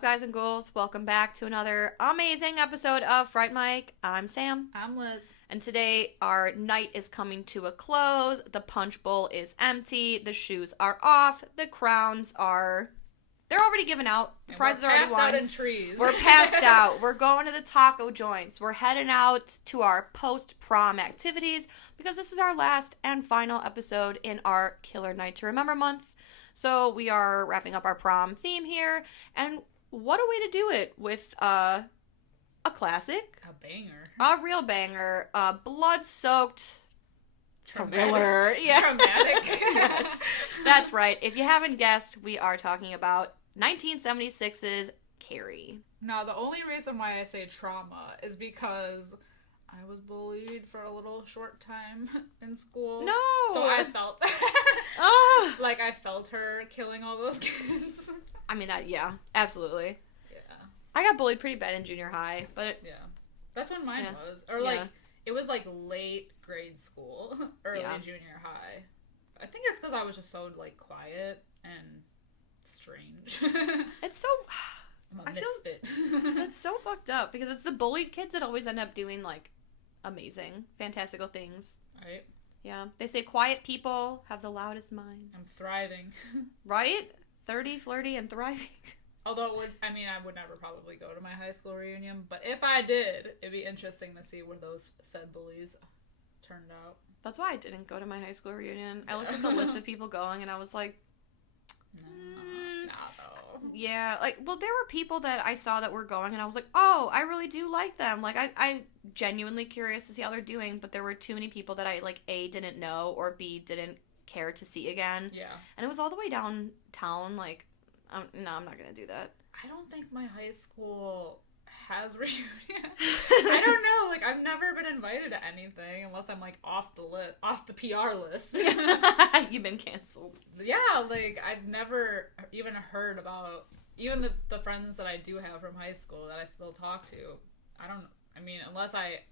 up, guys and ghouls? Welcome back to another amazing episode of Fright Mic. I'm Sam. I'm Liz. And today, our night is coming to a close. The punch bowl is empty. The shoes are off. The crowns are... They're already given out. The prizes are already won. We're passed out in trees. We're passed out. We're going to the taco joints. We're heading out to our post-prom activities because this is our last and final episode in our Killer Night to Remember month. So we are wrapping up our prom theme here, and what a way to do it with a classic. A banger. A real banger. A blood-soaked thriller. Yeah. Traumatic. Yes, that's right. If you haven't guessed, we are talking about 1976's Carrie. Now, the only reason why I say trauma is because I was bullied for a little short time in school. No! So I felt Oh! like I felt her killing all those kids. I mean, yeah, absolutely. Yeah. I got bullied pretty bad in junior high, but... Yeah. That's when mine Yeah. was. Or, it was, late grade school. Early junior high. I think it's because I was just so, quiet and strange. It's so... I'm a misfit. It's so fucked up, because it's the bullied kids that always end up doing, amazing, fantastical things. Right? Yeah. They say quiet people have the loudest minds. I'm thriving. Right? 30, flirty, and thriving. Although, I would never probably go to my high school reunion, but if I did, it'd be interesting to see where those said bullies turned out. That's why I didn't go to my high school reunion. I looked at the list of people going, and I was like... Nah, though. Yeah, there were people that I saw that were going, and I was like, oh, I really do like them. I genuinely curious to see how they're doing, but there were too many people that I, A, didn't know, or B, didn't care to see again. Yeah. And it was all the way downtown, no, I'm not gonna do that. I don't think my high school has reunions. I don't know, I've never been invited to anything unless I'm, off the PR list. You've been canceled. Yeah, I've never even heard about, even the friends that I do have from high school that I still talk to, unless I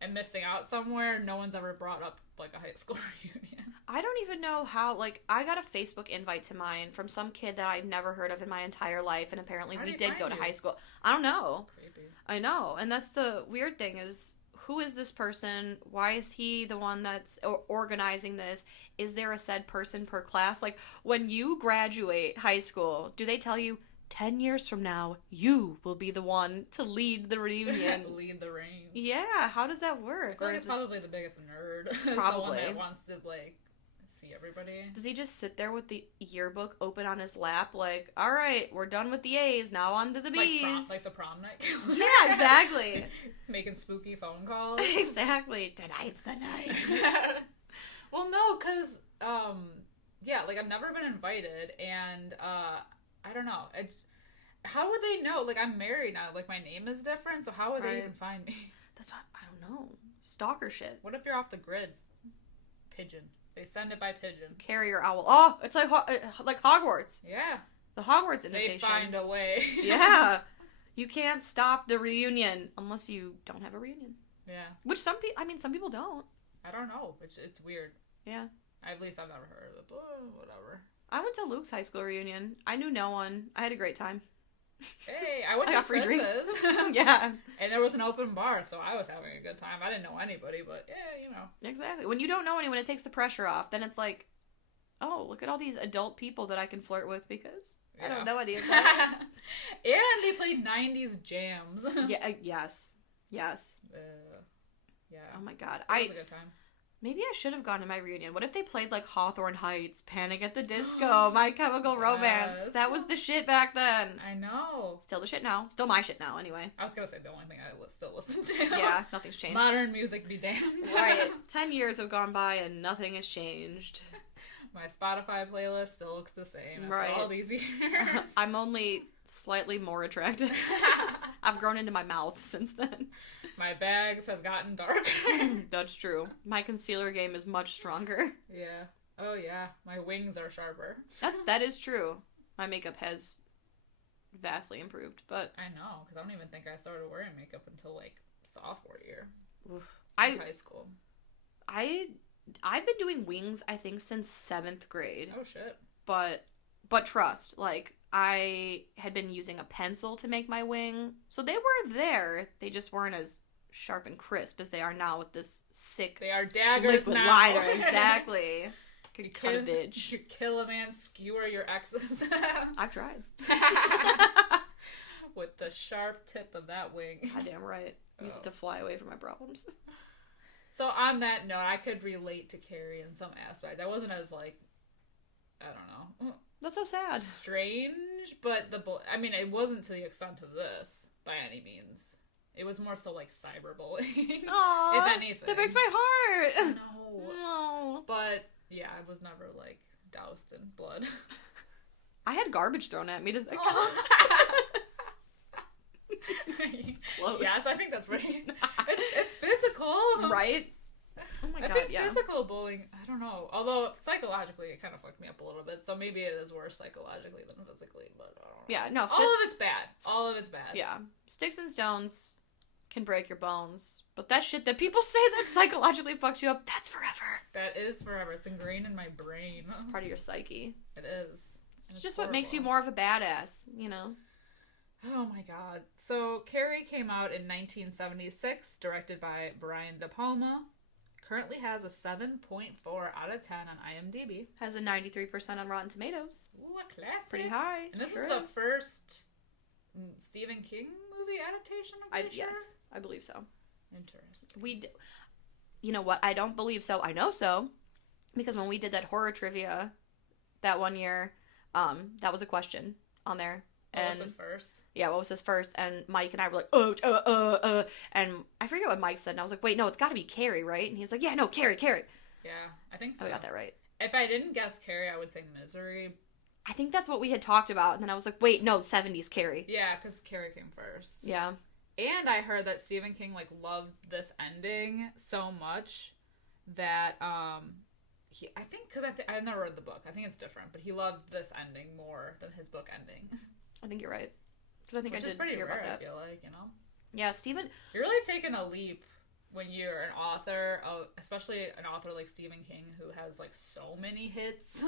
am missing out somewhere, no one's ever brought up, a high school reunion. I don't even know how, I got a Facebook invite to mine from some kid that I'd never heard of in my entire life, and apparently we did go to high school. I don't know. Creepy. I know, and that's the weird thing is, who is this person? Why is he the one that's organizing this? Is there a said person per class? When you graduate high school, do they tell you, 10 years from now, you will be the one to lead the reunion? Lead the reign. Yeah, how does that work? I feel like it's probably the biggest nerd. Probably. The one that wants to, see everybody. Does he just sit there with the yearbook open on his lap, all right, we're done with the A's, now on to the B's? Like the prom night. Yeah, exactly. Making spooky phone calls. Exactly. Tonight's the night. Well, no, because, I've never been invited, and, I don't know. How would they know? I'm married now. My name is different, so how would they even find me? That's what, I don't know. Stalker shit. What if you're off the grid? Pigeon. They send it by pigeon. Carrier owl. Oh, it's like Hogwarts. Yeah. The Hogwarts invitation. They find a way. Yeah. You can't stop the reunion unless you don't have a reunion. Yeah. Which some people don't. I don't know. It's weird. Yeah. At least I've never heard of it, but whatever. I went to Luke's high school reunion. I knew no one. I had a great time. Hey, I went to got free drinks. Chris's. Yeah. And there was an open bar, so I was having a good time. I didn't know anybody, but yeah, Exactly. When you don't know anyone, it takes the pressure off. Then it's like, oh, look at all these adult people that I can flirt with because I don't know any of them. And they played 90s jams. Yeah. Yes. Yes. Yeah. Oh my god. It was a good time. Maybe I should have gone to my reunion. What if they played Hawthorne Heights, Panic at the Disco, My Chemical Romance? Yes. That was the shit back then. I know. Still the shit now. Still my shit now, anyway. I was gonna say the only thing I still listen to. Yeah, nothing's changed. Modern music be damned. Right. 10 years have gone by and nothing has changed. My Spotify playlist still looks the same right. after all these years. I'm only slightly more attractive. I've grown into my mouth since then. My bags have gotten darker. That's true. My concealer game is much stronger. Yeah. Oh, yeah. My wings are sharper. That is true. My makeup has vastly improved, but... I know, because I don't even think I started wearing makeup until, sophomore year. Oof. High school. I've been doing wings, I think, since 7th grade. Oh, shit. But But trust, like, I had been using a pencil to make my wing, so they were there. They just weren't as sharp and crisp as they are now with this sick They are daggers liquid now. liner. Exactly. Could cut a bitch. You kill a man, skewer your exes. I've tried. With the sharp tip of that wing. Goddamn right. Used to fly away from my problems. So on that note, I could relate to Carrie in some aspect. I wasn't as, like, I don't know. That's so sad. Strange, but I mean, it wasn't to the extent of this, by any means. It was more so, like, cyberbullying. Aww, if anything. that breaks my heart. No. But, yeah, I was never, like, doused in blood. I had garbage thrown at me. Does that count? It's close. Yes, I think that's pretty... It's physical. Right? Oh my god, I think physical bullying, I don't know. Although, psychologically, it kind of fucked me up a little bit. So maybe it is worse psychologically than physically. But I don't know. Yeah, no. All of it's bad. All of it's bad. Yeah. Sticks and stones can break your bones. But that shit that people say that psychologically fucks you up, that's forever. That is forever. It's ingrained in my brain. It's part of your psyche. It is. It's just what makes you more of a badass, you know? Oh my god. So, Carrie came out in 1976, directed by Brian De Palma. Currently has a 7.4 out of 10 on IMDb. Has a 93% on Rotten Tomatoes. Ooh, a classic. Pretty high. And this sure is the first Stephen King movie adaptation, I'm pretty sure? Yes, I believe so. Interesting. You know what? I don't believe so. I know so. Because when we did that horror trivia that one year, that was a question on there. What was his first? Yeah, what was his first? And Mike and I were like, and I forget what Mike said, and I was like, wait, no, it's got to be Carrie, right? And he was like, yeah, no, Carrie. Yeah, I think so. I got that right. If I didn't guess Carrie, I would say Misery. I think that's what we had talked about, and then I was like, wait, no, 70s Carrie. Yeah, because Carrie came first. Yeah. And I heard that Stephen King, like, loved this ending so much that, I think, because I never read the book. I think it's different, but he loved this ending more than his book ending. I think you're right. Because I think Which I is did pretty hear rare, about that. I feel like, you know? Yeah, Stephen... You're really taking a leap when you're an author, especially an author like Stephen King, who has, like, so many hits,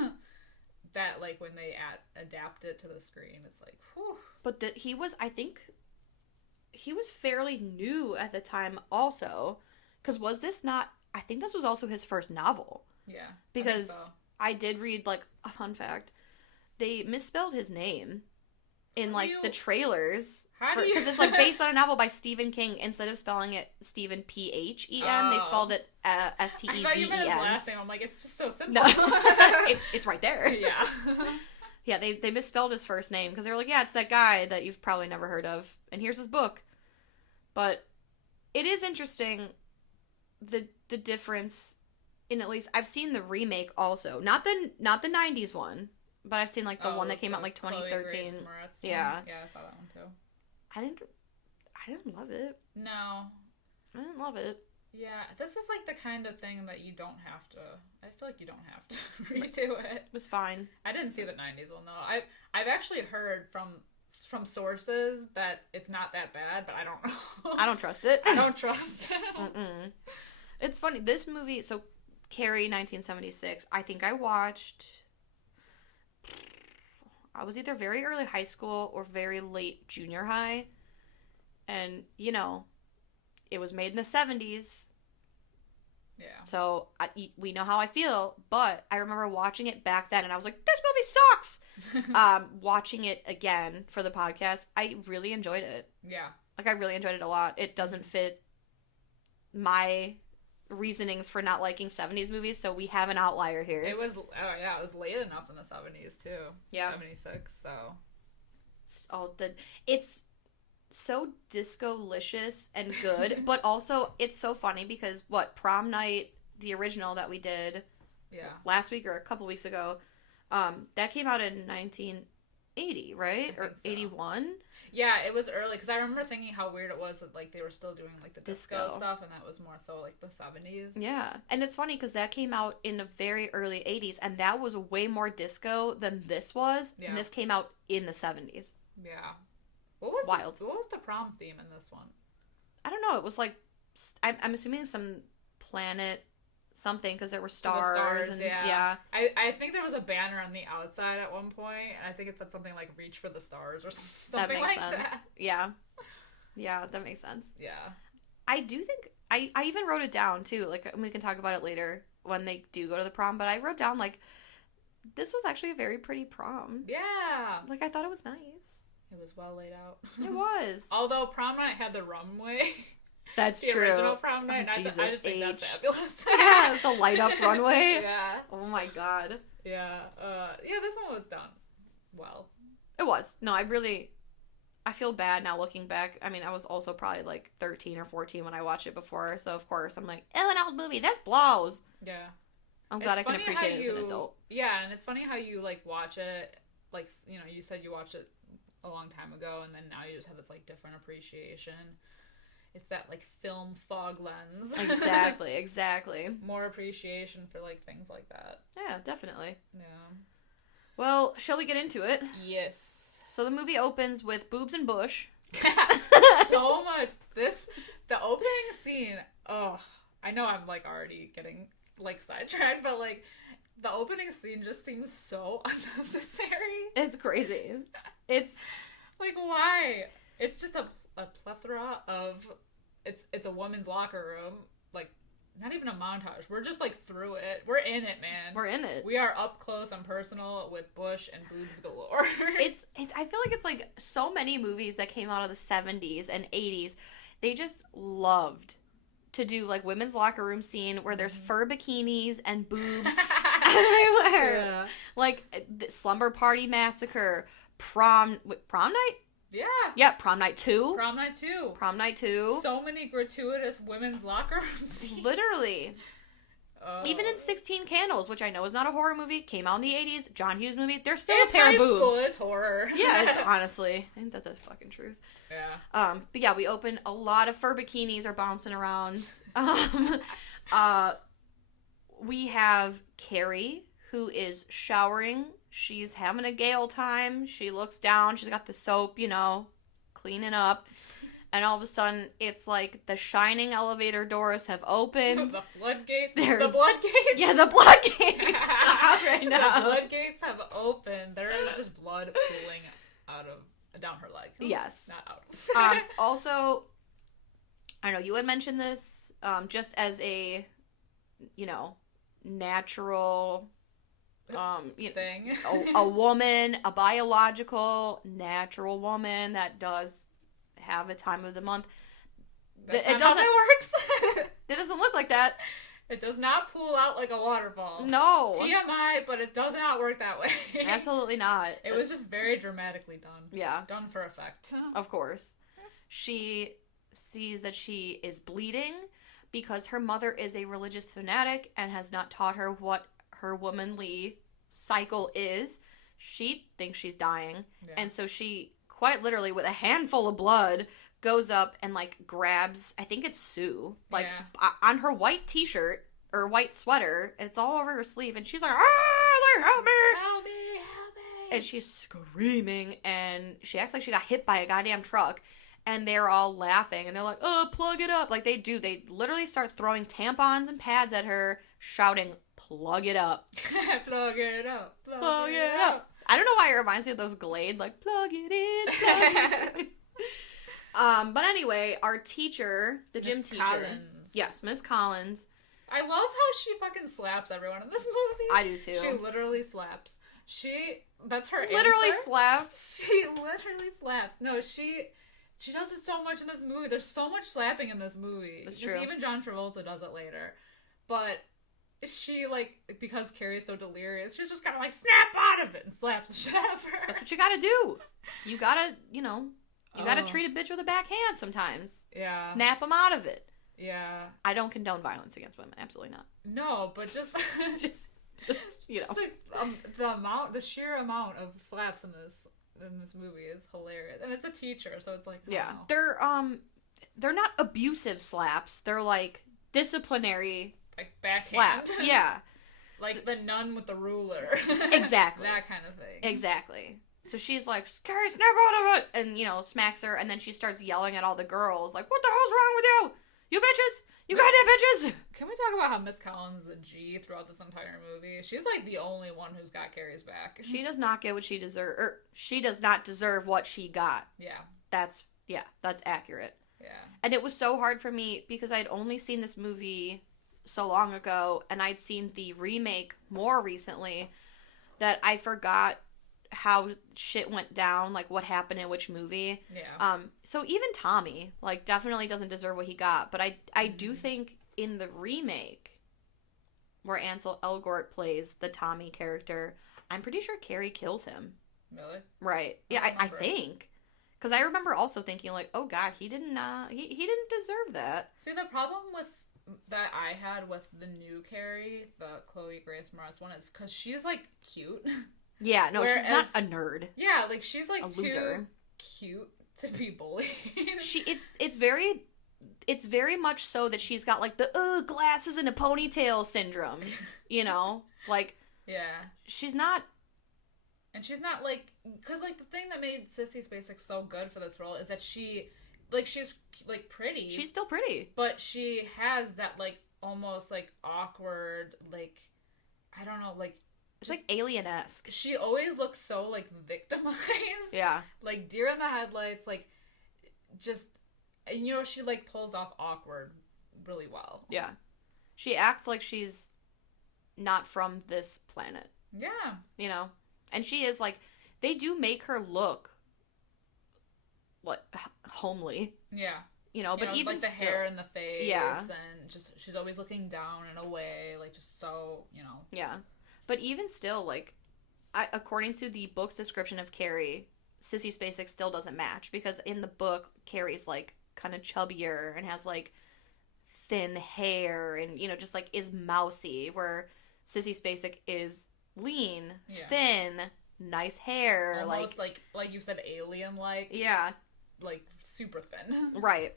that, like, when they adapt it to the screen, it's like, whew. But he was, I think... He was fairly new at the time also. Because was this not... I think this was also his first novel. Yeah. Because I did read, like, a fun fact. They misspelled his name in, like, the trailers. How do you... Because it's, like, based on a novel by Stephen King. Instead of spelling it Stephen P-H-E-N, they spelled it S-T-E-V-E-N. I thought you meant his last name. I'm like, it's just so simple. No. It's right there. Yeah. Yeah, they misspelled his first name. Because they were like, yeah, it's that guy that you've probably never heard of. And here's his book. But it is interesting, the difference in, at least, I've seen the remake also. Not the 90s one. But I've seen, like, the one that came out in, like, 2013. Yeah. Yeah, I saw that one, too. I didn't love it. No. I didn't love it. Yeah, this is, like, the kind of thing that you don't have to... I feel like you don't have to redo it. It was fine. I didn't see the 90s one, though. I've actually heard from sources that it's not that bad, but I don't know. I don't trust it. I don't trust it. Mm-mm. It's funny. This movie, so Carrie, 1976, I think I watched... I was either very early high school or very late junior high. And, you know, it was made in the 70s. Yeah. So, we know how I feel. But I remember watching it back then, and I was like, this movie sucks! Watching it again for the podcast, I really enjoyed it. Yeah. Like, I really enjoyed it a lot. It doesn't fit my reasonings for not liking 70s movies, so we have an outlier here. It was late enough in the 70s, too. Yeah. 76, so. It's so disco-licious and good, but also it's so funny because, Prom Night, the original that we did last week or a couple weeks ago, that came out in 1980, right? Or 81? Yeah, it was early, because I remember thinking how weird it was that, like, they were still doing, like, the disco stuff, and that was more so, like, the 70s. Yeah, and it's funny, because that came out in the very early 80s, and that was way more disco than this was, and this came out in the 70s. Yeah. What was the prom theme in this one? I don't know, it was, like, I'm assuming some planet something because there were The stars. And, yeah. I think there was a banner on the outside at one point, and I think it said something like "Reach for the stars" or something like that. Yeah. Yeah, that makes sense. Yeah. I do think I even wrote it down too. Like, we can talk about it later when they do go to the prom. But I wrote down like, this was actually a very pretty prom. Yeah. Like, I thought it was nice. It was well laid out. It was. Although prom night had the runway. That's the true. original prom night. Oh, I just think that's fabulous. Yeah, the light up runway. Yeah. Oh my god. Yeah. Yeah, this one was done well. It was. No, I feel bad now looking back. I mean, I was also probably like 13 or 14 when I watched it before, so of course I'm like, oh, an old movie, this blows. Yeah. I'm glad I can appreciate it as an adult. Yeah, and it's funny how you, like, watch it, like, you know, you said you watched it a long time ago, and then now you just have this, like, different appreciation. It's that, like, film fog lens. Exactly. More appreciation for, like, things like that. Yeah, definitely. Yeah. Well, shall we get into it? Yes. So the movie opens with boobs and bush. So much. The opening scene, I know I'm, like, already getting, like, sidetracked, but, like, the opening scene just seems so unnecessary. It's crazy. It's... like, why? It's just a plethora of... It's a woman's locker room. Like, not even a montage. We're just, like, through it. We're in it, man. We're in it. We are up close and personal with bush and boobs galore. It's I feel like it's, like, so many movies that came out of the 70s and 80s. They just loved to do, like, women's locker room scene where there's fur bikinis and boobs everywhere. Yeah. Like, the Slumber Party Massacre, prom night? Yeah. Yeah, prom night 2. Prom night 2. Prom night 2. So many gratuitous women's locker room scenes. Literally. Even in 16 Candles, which I know is not a horror movie, came out in the 80s, John Hughes movie, there's still a pair of boobs. High school is horror. Yeah, honestly. Ain't that the fucking truth? Yeah. But yeah, we open, a lot of fur bikinis are bouncing around. We have Carrie, who is showering. She's having a gay old time. She looks down. She's got the soap, you know, cleaning up. And all of a sudden, it's like the shining elevator doors have opened. The floodgates. The bloodgates. Yeah, the floodgates. Stop right now. The floodgates have opened. There is just blood pooling down her leg. Yes. Not out. Also, I know you had mentioned this, just as a, you know, natural thing. a woman, a biological, natural woman that does have a time of the month. That's not how that works. It doesn't look like that. It does not pool out like a waterfall. No. TMI, but it does not work that way. Absolutely not. It was just very dramatically done. Yeah. Done for effect. Of course. She sees that she is bleeding because her mother is a religious fanatic and has not taught her what her womanly cycle is. She thinks she's dying. Yeah. And so she, quite literally, with a handful of blood, goes up and, like, grabs, I think it's Sue, like, on her white t-shirt, or white sweater, and it's all over her sleeve, and she's like, help me! Help me, help me! And she's screaming, and she acts like she got hit by a goddamn truck, and they're all laughing, and they're like, oh, plug it up! Like, they do. They literally start throwing tampons and pads at her, shouting, plug it up. Plug it up, plug it up. I don't know why it reminds me of those Glade, like, plug it in, plug it in. But anyway, our teacher, the gym teacher. Collins. Yes, Miss Collins. I love how she fucking slaps everyone in this movie. I do too. She literally slaps. That's her literally answer. Slaps. She literally slaps. No, she does it so much in this movie. There's so much slapping in this movie. That's true. Even John Travolta does it later. But she, like, because Carrie's so delirious, she's just kind of like, snap out of it, and slaps the shit out of her. That's what you gotta do. You gotta, you know... You gotta treat a bitch with a backhand sometimes. Yeah. Snap them out of it. Yeah. I don't condone violence against women. Absolutely not. No, but just just you know. Just the sheer amount of slaps in this movie is hilarious, and it's a teacher, so it's like, yeah, wow. they're not abusive slaps. They're like disciplinary, like backhand slaps. Yeah, like the nun with the ruler. Exactly. That kind of thing. Exactly. So she's like, Carrie, snap out of it! And, you know, smacks her, and then she starts yelling at all the girls, like, what the hell's wrong with you? You bitches! You goddamn bitches! Can we talk about how Miss Collins is a G throughout this entire movie? She's like the only one who's got Carrie's back. She does not get what she deserves, or she does not deserve what she got. Yeah. That's accurate. Yeah. And it was so hard for me because I'd only seen this movie so long ago, and I'd seen the remake more recently, that I forgot how shit went down, like what happened in which movie. Yeah. So even Tommy, like, definitely doesn't deserve what he got, but I do think in the remake, where Ansel Elgort plays the Tommy character, I'm pretty sure Carrie kills him. Really? Right. Yeah, I think. Because I remember also thinking, like, oh god, he didn't deserve that. See, the problem with that I had with the new Carrie, the Chloe Grace Moretz one, is because she's, like, cute. Yeah, no, she's not a nerd. Yeah, like, she's, like, a loser. Too cute to be bullied. It's very much so that she's got, like, the glasses and a ponytail syndrome, you know? Like, yeah. She's not... And she's not, like... Because, like, the thing that made Sissy Spacek so good for this role is that she's, like, pretty. She's still pretty. But she has that, like, almost, like, awkward, like... I don't know, like... It's, like, alien-esque. She always looks so, like, victimized. Yeah. Like, deer in the headlights, like, just... And, you know, she, like, pulls off awkward really well. Yeah. She acts like she's not from this planet. Yeah. You know? And she is, like... They do make her look... like, homely. Yeah. You know, but even like the still... hair in the face. Yeah. And just... She's always looking down and away. Like, just so, you know... Yeah. But even still, like... according to the book's description of Carrie, Sissy Spacek still doesn't match. Because in the book, Carrie's, like... kind of chubbier and has like thin hair and, you know, just like is mousy, where Sissy Spacek is lean, thin, nice hair, almost like you said, alien like. Yeah, like super thin. Right.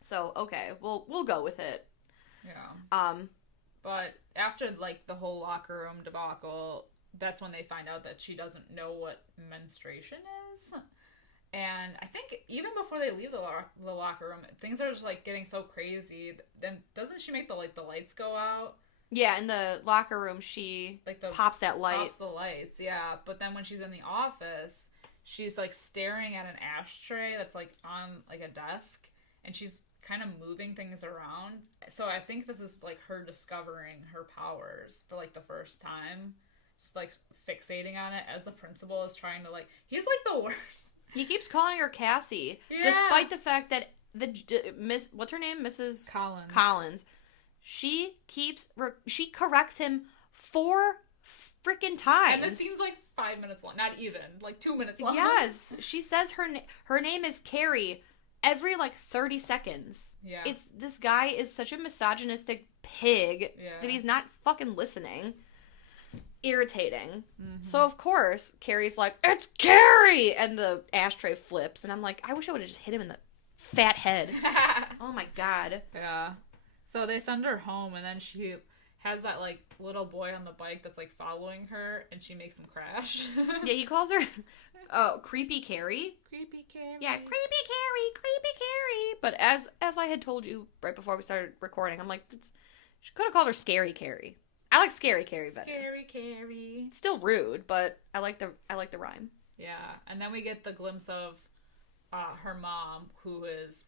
So okay, we'll go with it. Yeah. But after like the whole locker room debacle, that's when they find out that she doesn't know what menstruation is. And I think even before they leave the locker room, things are just, like, getting so crazy. Then doesn't she make the lights go out? Yeah, in the locker room, she pops that light. Pops the lights, yeah. But then when she's in the office, she's, like, staring at an ashtray that's, like, on, like, a desk. And she's kind of moving things around. So I think this is, like, her discovering her powers for, like, the first time. Just, like, fixating on it as the principal is trying to, like... He's, like, the worst. He keeps calling her Cassie, despite the fact that what's her name? Mrs. Collins. She corrects him 4 freaking times. And it seems like 5 minutes long. Not even. Like 2 minutes long. Yes. She says her name is Carrie every, like, 30 seconds. Yeah. This guy is such a misogynistic pig that he's not fucking listening. Irritating. Mm-hmm. So, of course, Carrie's like, it's Carrie! And the ashtray flips. And I'm like, I wish I would have just hit him in the fat head. Oh, my God. Yeah. So they send her home, and then she has that, like, little boy on the bike that's, like, following her, and she makes him crash. Yeah, he calls her, Creepy Carrie. Creepy Carrie. Yeah, Creepy Carrie. But as I had told you right before we started recording, I'm like, she could have called her Scary Carrie. I like Scary Carrie better. Scary Carrie. It's still rude, but I like the rhyme. Yeah, and then we get the glimpse of her mom, who is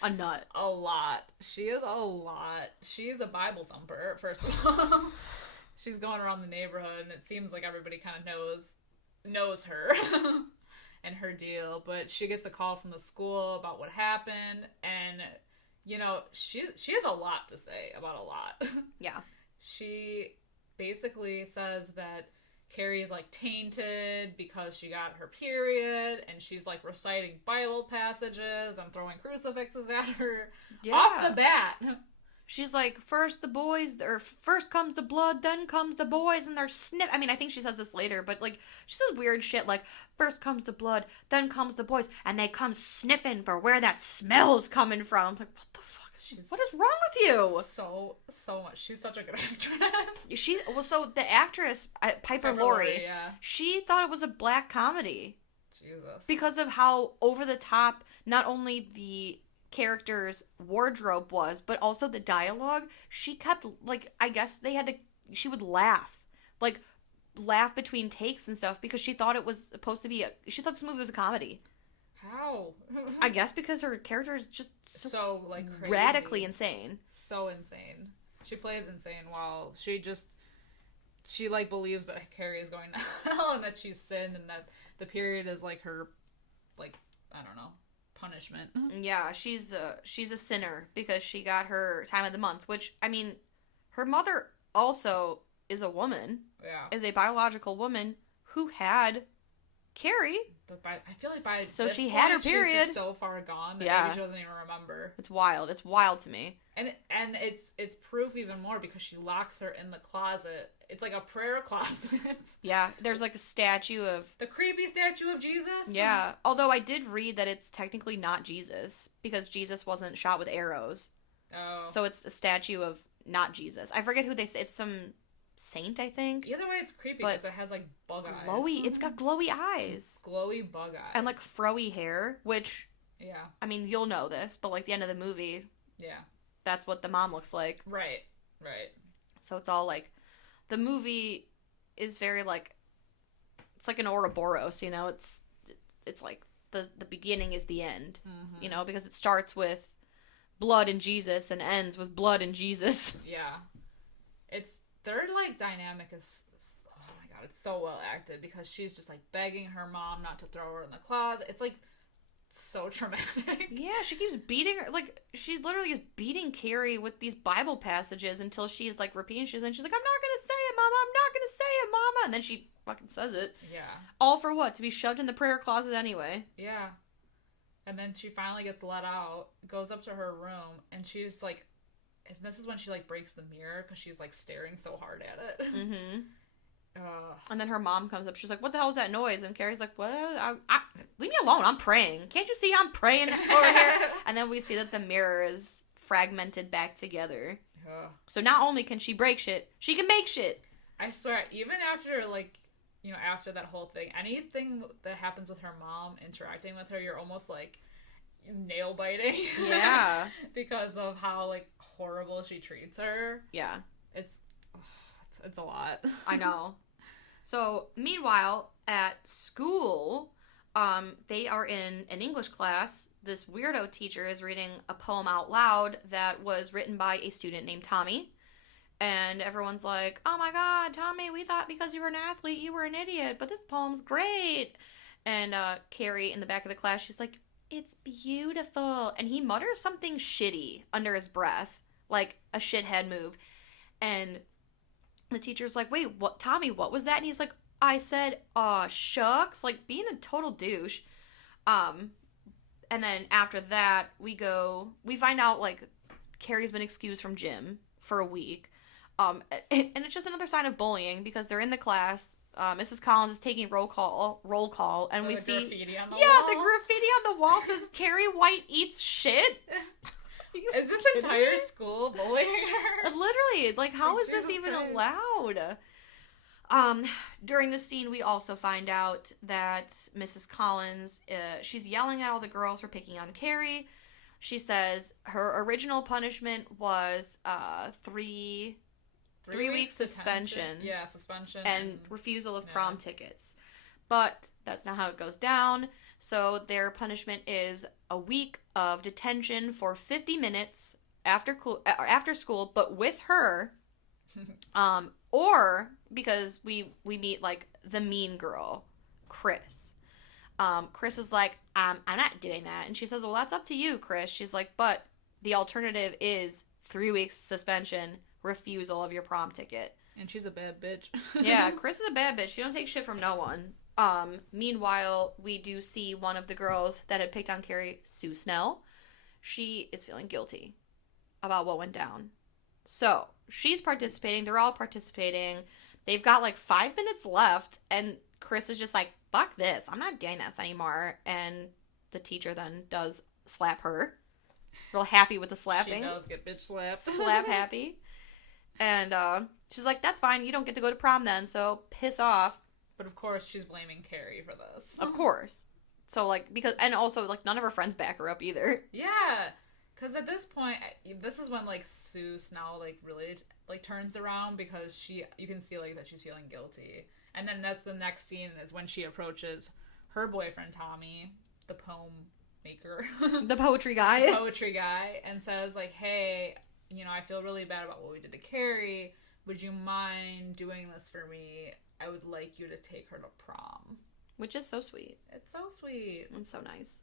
a nut. A lot. She is a lot. She's a Bible thumper, first of all. She's going around the neighborhood, and it seems like everybody kind of knows her and her deal. But she gets a call from the school about what happened, and you know she has a lot to say about a lot. Yeah. She basically says that Carrie's, like, tainted because she got her period, and she's, like, reciting Bible passages and throwing crucifixes at her off the bat. She's like, first comes the blood, then comes the boys, and they're I mean, I think she says this later, but, like, she says weird shit like, first comes the blood, then comes the boys, and they come sniffing for where that smell's coming from. I'm like, what the fuck? What is wrong with you? So much. She's such a good actress. So the actress, Piper Laurie, she thought it was a black comedy. Jesus. Because of how over the top, not only the character's wardrobe was, but also the dialogue. She kept, like, I guess she would laugh. Like, laugh between takes and stuff because she thought it was supposed to be she thought this movie was a comedy. How? I guess because her character is just so like crazy. Radically insane. So insane. She plays insane while she like believes that Carrie is going to hell and that she's sinned and that the period is like her, like, I don't know, punishment. Yeah, she's a sinner because she got her time of the month, which, I mean, her mother also is a woman. Yeah. Is a biological woman who had Carrie. But I feel like by so this she point, had her period. She's just so far gone that maybe she doesn't even remember. It's wild. It's wild to me. And it's proof even more because she locks her in the closet. It's like a prayer closet. Yeah, there's like a statue of... The creepy statue of Jesus? Yeah, although I did read that it's technically not Jesus because Jesus wasn't shot with arrows. Oh. So it's a statue of not Jesus. I forget who they say. It's some saint, I think. Either way, it's creepy because it has like bug eyes. It's got glowy eyes. Glowy bug eyes. And like froey hair, which... Yeah. I mean, you'll know this, but like the end of the movie... Yeah. That's what the mom looks like. Right. So it's all like... The movie is very like... It's like an Ouroboros, you know? It's like the beginning is the end, you know? Because it starts with blood and Jesus and ends with blood and Jesus. Yeah. Their like dynamic is... Oh my god, it's so well acted because she's just like begging her mom not to throw her in the closet. It's like... so traumatic. Yeah, she keeps beating her. Like, she literally is beating Carrie with these Bible passages until she's, like, repeating. She's like, I'm not gonna say it, Mama. I'm not gonna say it, Mama. And then she fucking says it. Yeah. All for what? To be shoved in the prayer closet anyway. Yeah. And then she finally gets let out, goes up to her room, and she's, like... And this is when she, like, breaks the mirror because she's, like, staring so hard at it. Mm-hmm. And then her mom comes up. She's like, what the hell is that noise? And Carrie's like, what? Leave me alone. I'm praying. Can't you see I'm praying over here? And then we see that the mirror is fragmented back together. So not only can she break shit, she can make shit. I swear, even after, like, you know, after that whole thing, anything that happens with her mom interacting with her, you're almost, like, nail biting. Yeah. Because of how, like, horrible she treats her. Yeah. It's a lot. I know. So, meanwhile, at school, they are in an English class. This weirdo teacher is reading a poem out loud that was written by a student named Tommy. And everyone's like, oh my god, Tommy, we thought because you were an athlete, you were an idiot, but this poem's great. And Carrie, in the back of the class, she's like, it's beautiful. And he mutters something shitty under his breath, like a shithead move. And... the teacher's like, wait, what, Tommy, what was that? And he's like, I said, aw, shucks, like being a total douche. And then after that, we find out, like, Carrie's been excused from gym for a week. And it's just another sign of bullying because they're in the class. Mrs. Collins is taking roll call, and we see graffiti on the wall. wall. The graffiti on the wall says Carrie White eats shit. Is this entire school bullying her? Literally, like, how is this Jesus even Christ. allowed? During the scene, we also find out that Mrs. Collins, she's yelling at all the girls for picking on Carrie. She says her original punishment was 3 week suspension. Yeah, suspension. And refusal of prom tickets. But that's not how it goes down. So their punishment is a week of detention for 50 minutes after school, but with her. Or because we meet, like, the mean girl, Chris. Chris is like, I'm not doing that. And she says, well, that's up to you, Chris. She's like, but the alternative is 3 weeks suspension, refusal of your prom ticket. And she's a bad bitch. Yeah, Chris is a bad bitch. She don't take shit from no one. Meanwhile, we do see one of the girls that had picked on Carrie, Sue Snell. She is feeling guilty about what went down. So, she's participating. They're all participating. They've got like 5 minutes left, and Chris is just like, fuck this. I'm not doing this anymore. And the teacher then does slap her. Real happy with the slapping. She does get bitch slapped. Slap happy. And she's like, that's fine. You don't get to go to prom then, so piss off. But of course, she's blaming Carrie for this. Of course. So, like, because, and also, like, none of her friends back her up either. Yeah. Because at this point, this is when, like, Sue Snell, like, really, like, turns around because you can see, like, that she's feeling guilty. And then that's the next scene is when she approaches her boyfriend, Tommy, the poem maker. The poetry guy. The poetry guy, and says, like, hey, you know, I feel really bad about what we did to Carrie. Would you mind doing this for me? I would like you to take her to prom. Which is so sweet. It's so sweet. It's so nice.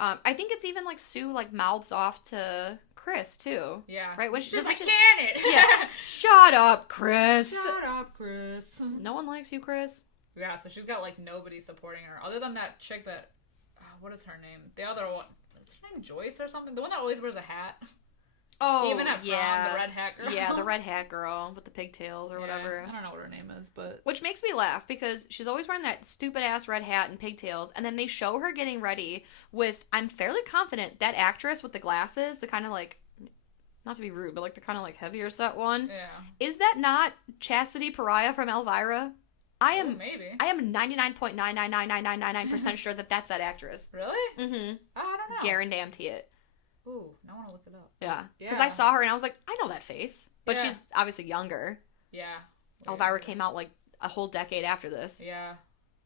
I think it's even like Sue like mouths off to Chris too. Yeah. Right? When she's just like, can it. Yeah. Shut up, Chris. Shut up, Chris. No one likes you, Chris. Yeah, so she's got like nobody supporting her other than that chick that what is her name? The other one, is her name Joyce or something? The one that always wears a hat. Oh, even at prom, the red hat girl. Yeah, the red hat girl with the pigtails or whatever. I don't know what her name is, but... Which makes me laugh, because she's always wearing that stupid-ass red hat and pigtails, and then they show her getting ready with, I'm fairly confident, that actress with the glasses, the kind of, like, not to be rude, but, like, the kind of, like, heavier set one. Yeah. Is that not Chastity Pariah from Elvira? Maybe. I am 99.9999999% sure that that's that actress. Really? Mm-hmm. Oh, I don't know. Guarantee it. Ooh, now I want to look it up. Yeah. Because I saw her and I was like, I know that face. But Yeah. she's obviously younger. Yeah. Elvira came out like a whole decade after this. Yeah.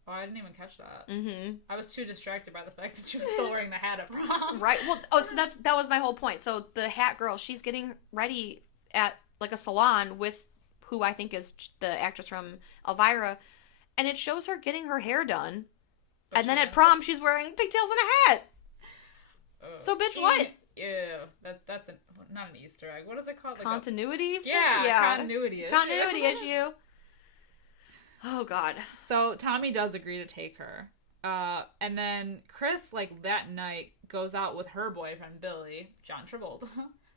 Oh, I didn't even catch that. Mm-hmm. I was too distracted by the fact that she was still wearing the hat at prom. Right. Well, so that was my whole point. So the hat girl, she's getting ready at like a salon with who I think is the actress from Elvira, and it shows her getting her hair done. But and then at prom, she's wearing pigtails and a hat. So, bitch, what? Yeah, that's not an Easter egg. What is it called? Continuity? Yeah, continuity issue. Continuity issue. Oh, God. So, Tommy does agree to take her. And then Chris, like, that night, goes out with her boyfriend, Billy, John Travolta.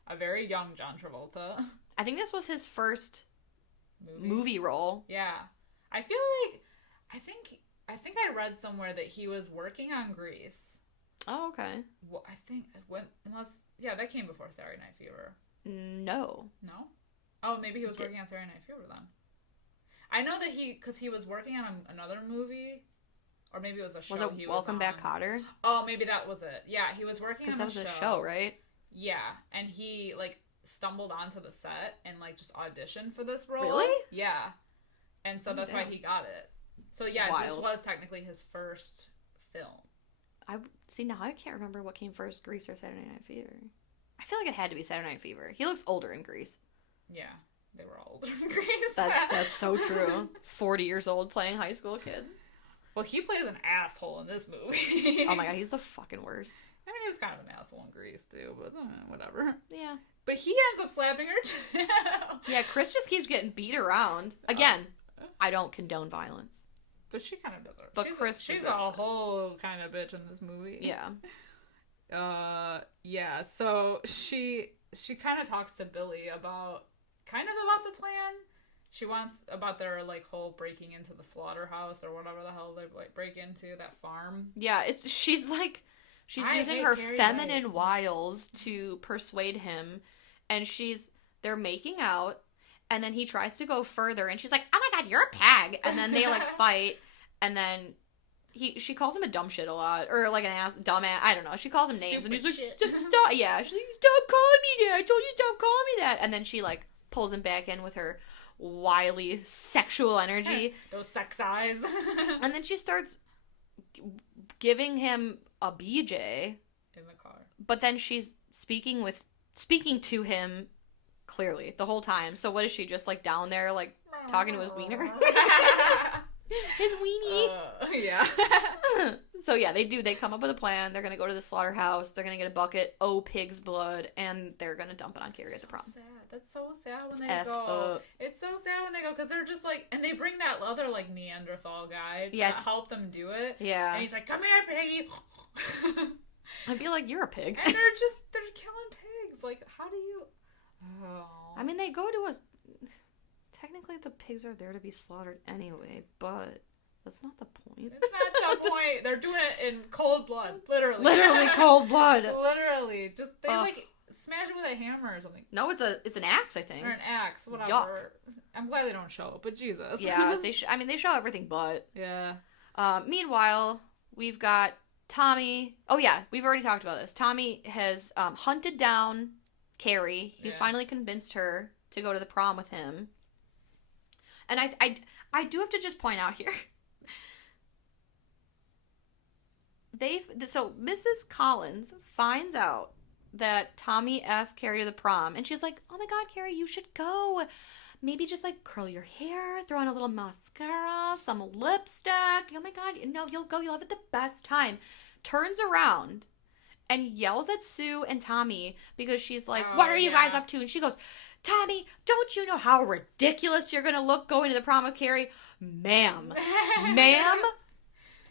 A very young John Travolta. I think this was his first movie role. Yeah. I feel like, I think I read somewhere that he was working on Grease. Oh, okay. Well, I think, that came before Saturday Night Fever. No. No? Oh, maybe he was working on Saturday Night Fever then. I know that because he was working on another movie, or maybe it was a show. Was it Welcome Back, Kotter? Oh, maybe that was it. Yeah, he was working on a show. Because that was a show, right? Yeah, and he, like, stumbled onto the set and, like, just auditioned for this role. Really? Yeah. And so that's why he got it. So, yeah, Wild. This was technically his first film. Now I can't remember what came first, Grease or Saturday Night Fever. I feel like it had to be Saturday Night Fever. He looks older in Grease. Yeah, they were all older in Grease. That's so true. 40 years old playing high school kids. Well, he plays an asshole in this movie. Oh my god, he's the fucking worst. I mean, he was kind of an asshole in Grease, too, but whatever. Yeah. But he ends up slapping her, too. Yeah, Chris just keeps getting beat around. Again, I don't condone violence. But she kind of does it. But She's a whole kind of bitch in this movie. Yeah. Yeah, so she kind of talks to Billy about the plan. She wants about their, like, whole breaking into the slaughterhouse or whatever the hell they, like, break into, that farm. Yeah, she's using her feminine wiles to persuade him, and they're making out, and then he tries to go further, and she's like, oh my god, you're a pag, and then they, like, fight, and then she calls him a dumb shit a lot, or, like, an dumbass, I don't know, she calls him names, and he's like, just stop, yeah, she's like, stop calling me that, I told you stop calling me that, and then she, like, pulls him back in with her wily sexual energy. Those sex eyes. And then she starts giving him a BJ in the car. But then she's speaking to him clearly the whole time. So what is she, just like down there like talking to his wiener? His weenie. Yeah. So yeah, they come up with a plan. They're gonna go to the slaughterhouse. They're gonna get a bucket, pig's blood, and they're gonna dump it on Carrie at the prom. Sad. That's so sad when they effed go. Up. It's so sad when they go because they're just like, and they bring that other like Neanderthal guy to help them do it. Yeah. And he's like, "Come here, piggy." I'd be like, "You're a pig." And they're killing pigs. Like, how do you? Oh. I mean, they go to a. Technically, the pigs are there to be slaughtered anyway, but that's not the point. It's not the point. They're doing it in cold blood, literally. Literally cold blood. Literally, just they like smash it with a hammer or something. No, it's an axe, I think. Or an axe, whatever. Yuck. I'm glad they don't show it, but Jesus. Yeah, they show everything but. Yeah. Meanwhile, we've got Tommy... Oh, yeah, we've already talked about this. Tommy has hunted down Carrie. He's finally convinced her to go to the prom with him. And I do have to just point out here... So Mrs. Collins finds out that Tommy asked Carrie to the prom, and she's like, oh my god, Carrie, you should go. Maybe just like curl your hair, throw on a little mascara, some lipstick. Oh my god, no, you'll go, you'll have the best time. Turns around and yells at Sue and Tommy because she's like, what are you guys up to? And she goes, Tommy, don't you know how ridiculous you're gonna look going to the prom with Carrie? Ma'am.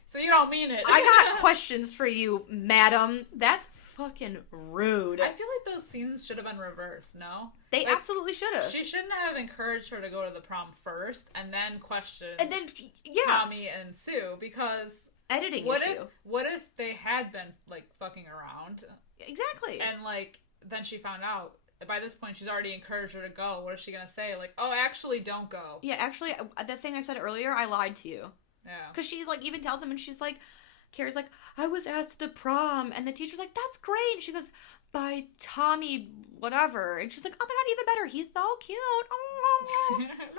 So you don't mean it. I got questions for you, madam. That's fucking rude. I feel like those scenes should have been reversed, no? They absolutely should have. She shouldn't have encouraged her to go to the prom first and then question Tommy and Sue, because... Editing what issue. What if they had been, like, fucking around? Exactly. And, like, then she found out. By this point, she's already encouraged her to go. What is she going to say? Like, oh, actually, don't go. Yeah, actually, the thing I said earlier, I lied to you. Yeah. Because she, like, even tells him, and she's like, Carrie's like, I was asked to the prom, and the teacher's like, that's great. And she goes, by Tommy whatever. And she's like, oh my god, even better. He's so cute. Oh,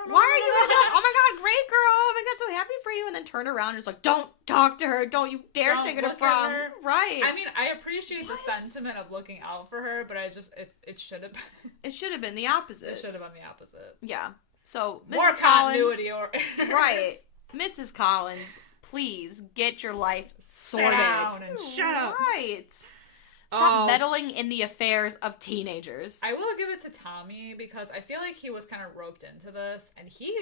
why are you like that? Oh my god, great girl. Oh my god, so happy for you. And then turn around and is like, don't talk to her. Don't you dare take her to prom. Right. I mean, I appreciate the sentiment of looking out for her, but I just, it should have been. It should have been the opposite. It should have been the opposite. Yeah. So, Mrs. More Collins, continuity. Right. Mrs. Collins, please get your life sorted. Sit down and shut up. Right. Stop meddling in the affairs of teenagers. I will give it to Tommy because I feel like he was kind of roped into this, and he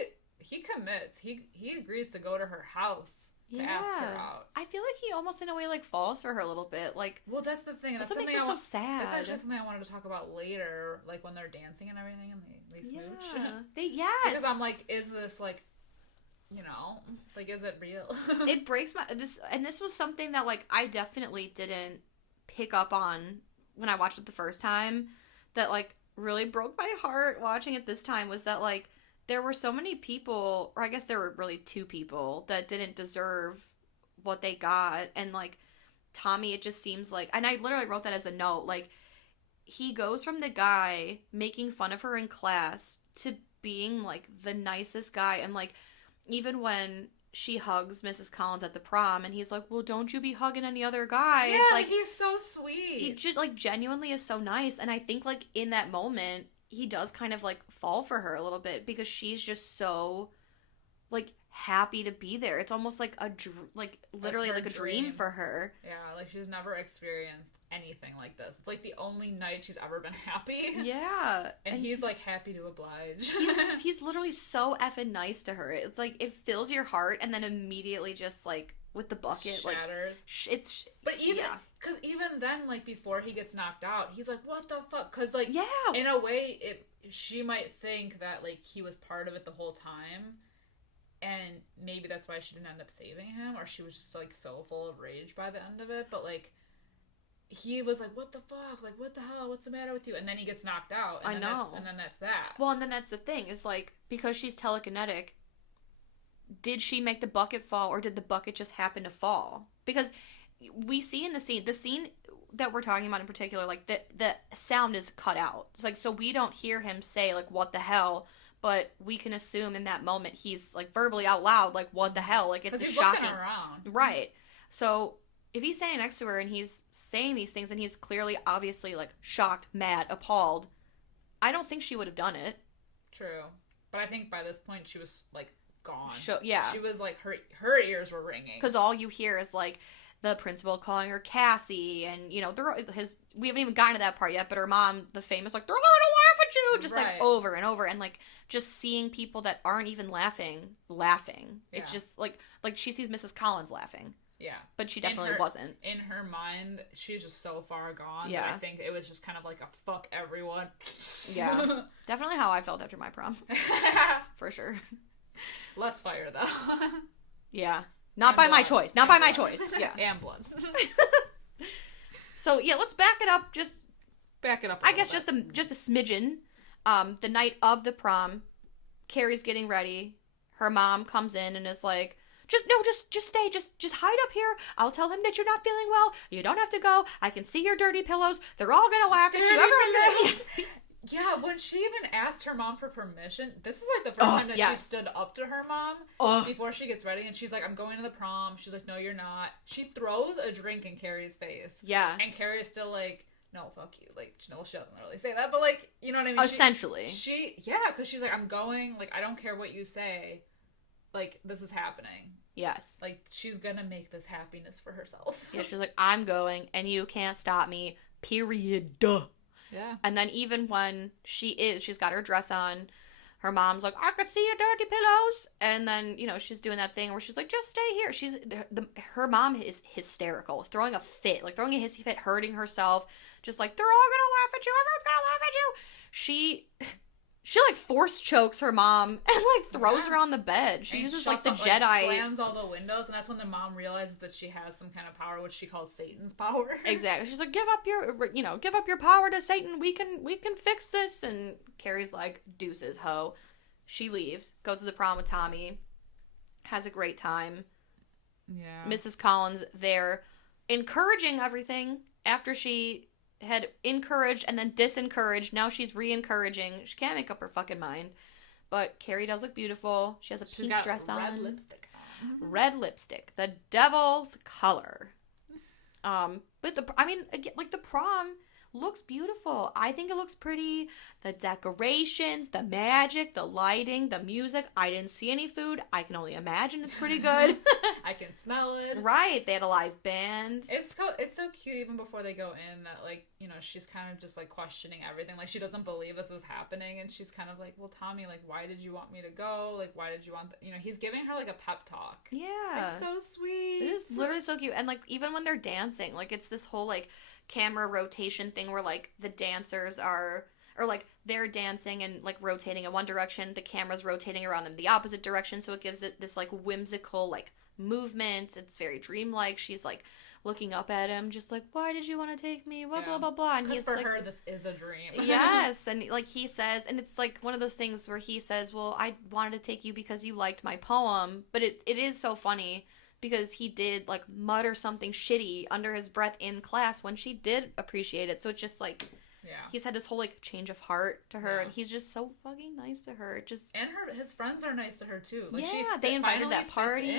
commits. He agrees to go to her house to ask her out. I feel like he almost in a way like falls for her a little bit. Like, well, that's the thing. That's something so sad. That's actually something I wanted to talk about later, like when they're dancing and everything, and they smooch. Yes. Because I'm like, is this like, you know, like, is it real? It breaks this was something that like I definitely didn't pick up on when I watched it the first time, that like really broke my heart watching it this time, was that like there were so many people, or I guess there were really two people that didn't deserve what they got. And like Tommy, it just seems like, and I literally wrote that as a note, like he goes from the guy making fun of her in class to being like the nicest guy. And like even when she hugs Mrs. Collins at the prom, and he's like, well, don't you be hugging any other guys. Yeah, like he's so sweet. He just like genuinely is so nice. And I think like in that moment he does kind of like fall for her a little bit, because she's just so like happy to be there. It's almost like literally like a dream for her. Yeah, like she's never experienced anything like this. It's like the only night she's ever been happy. Yeah. And he's like happy to oblige. He's literally so effing nice to her. It's like it fills your heart, and then immediately just like with the bucket shatters. It's but because even then, like before he gets knocked out, he's like, what the fuck? Because like in a way she might think that like he was part of it the whole time, and maybe that's why she didn't end up saving him, or she was just like so full of rage by the end of it. But like he was like, what the fuck? Like, what the hell? What's the matter with you? And then he gets knocked out. And then that's that. Well, and then that's the thing. It's like, because she's telekinetic, did she make the bucket fall, or did the bucket just happen to fall? Because we see in the scene that we're talking about in particular, like, the sound is cut out. It's like, so we don't hear him say, like, what the hell, but we can assume in that moment he's, like, verbally out loud, like, what the hell? Like, it's a shocking... around. Right. So... if he's standing next to her and he's saying these things and he's clearly, obviously, like, shocked, mad, appalled, I don't think she would have done it. True. But I think by this point she was, like, gone. Yeah. She was, like, her ears were ringing. Because all you hear is, like, the principal calling her Cassie, and, you know, we haven't even gotten to that part yet, but her mom, the famous, like, they're going to laugh at you, just, like, over and over, and, like, just seeing people that aren't even laughing. Yeah. It's just, like, she sees Mrs. Collins laughing. Yeah. But she definitely wasn't. In her mind, she's just so far gone. Yeah. That I think it was just kind of like a fuck everyone. Yeah. Definitely how I felt after my prom. For sure. Less fire, though. Yeah. Not by my choice. Not by my choice. Yeah. And blood. So, yeah, let's back it up. Just back it up I guess just a smidgen. The night of the prom, Carrie's getting ready. Her mom comes in and is like, just stay. Just hide up here. I'll tell him that you're not feeling well. You don't have to go. I can see your dirty pillows. They're all gonna laugh at you. Everyone's gonna... Yeah, when she even asked her mom for permission, this is like the first time that she stood up to her mom before she gets ready, and she's like, I'm going to the prom. She's like, no, you're not. She throws a drink in Carrie's face. Yeah. And Carrie is still like, no, fuck you. Like, no, she doesn't really say that, but like, you know what I mean? Essentially. Because she's like, I'm going, like, I don't care what you say. Like, this is happening. Yes. Like, she's gonna make this happiness for herself. Yeah, she's like, I'm going, and you can't stop me, period. Yeah. And then even when she's got her dress on, her mom's like, I could see your dirty pillows. And then, you know, she's doing that thing where she's like, just stay here. Her mom is hysterical, throwing a fit, like throwing a hissy fit, hurting herself. Just like, they're all gonna laugh at you. Everyone's gonna laugh at you. She like force chokes her mom and like throws her on the bed. She uses like the Jedi. Slams all the windows, and that's when the mom realizes that she has some kind of power, which she calls Satan's power. Exactly. She's like, give up your power to Satan. We can fix this. And Carrie's like, deuces, ho. She leaves, goes to the prom with Tommy, has a great time. Yeah. Mrs. Collins there, encouraging everything after she had encouraged and then disencouraged. Now she's re-encouraging. She can't make up her fucking mind. But Carrie does look beautiful. She has a pink dress on. Red lipstick on. Red lipstick. The devil's color. But the prom looks beautiful. I think it looks pretty. The decorations, the magic, the lighting, the music. I didn't see any food. I can only imagine it's pretty good. I can smell it. Right. They had a live band. It's so cute even before they go in that, like, you know, she's kind of just like questioning everything. Like, she doesn't believe this is happening, and she's kind of like, well, Tommy, like, why did you want me to go? Like, why did you want you know, he's giving her like a pep talk. Yeah. It's so sweet. It is literally so cute. And like, even when they're dancing, like, it's this whole like camera rotation thing where like the dancers are, or like they're dancing and like rotating in one direction, the camera's rotating around them the opposite direction, so it gives it this like whimsical like movement. It's very dreamlike. She's like looking up at him just like, why did you want to take me, blah blah blah blah, and he's for like, her this is a dream. Yes. And like he says, and it's like one of those things where he says, well, I wanted to take you because you liked my poem, but it is so funny because he did like mutter something shitty under his breath in class when she did appreciate it. So it's just like, he's had this whole like change of heart to her, and he's just so fucking nice to her. It just, and his friends are nice to her too. Like, they invited that party.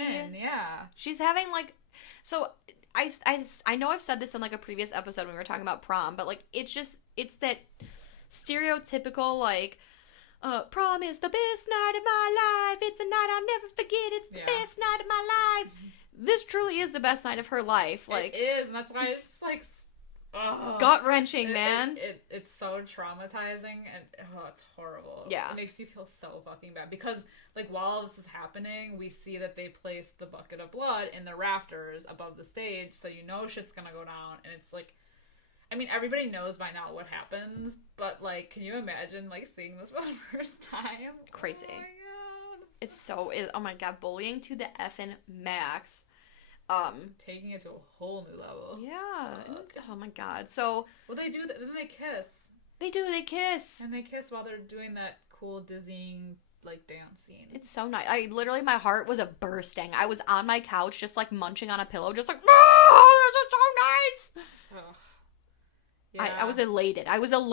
She's having like, so I know I've said this in like a previous episode when we were talking about prom, but like it's that stereotypical like, prom is the best night of my life. It's a night I'll never forget. It's the best night of my life. This truly is the best night of her life. Like, it is, and that's why it's like gut-wrenching, man. It's so traumatizing, and it's horrible. Yeah. It makes you feel so fucking bad because, like, while this is happening, we see that they place the bucket of blood in the rafters above the stage, so you know shit's gonna go down, and it's like, I mean, everybody knows by now what happens, but, like, can you imagine, like, seeing this for the first time? Crazy. Oh my god. Oh my god, bullying to the effing max. Taking it to a whole new level. Yeah. Oh my god. So, well, they do that, then they kiss. They kiss. And they kiss while they're doing that cool, dizzying, like, dance scene. It's so nice. My heart was bursting. I was on my couch just, like, munching on a pillow, just like, oh, this is so nice! Ugh. Yeah. I was elated. I was so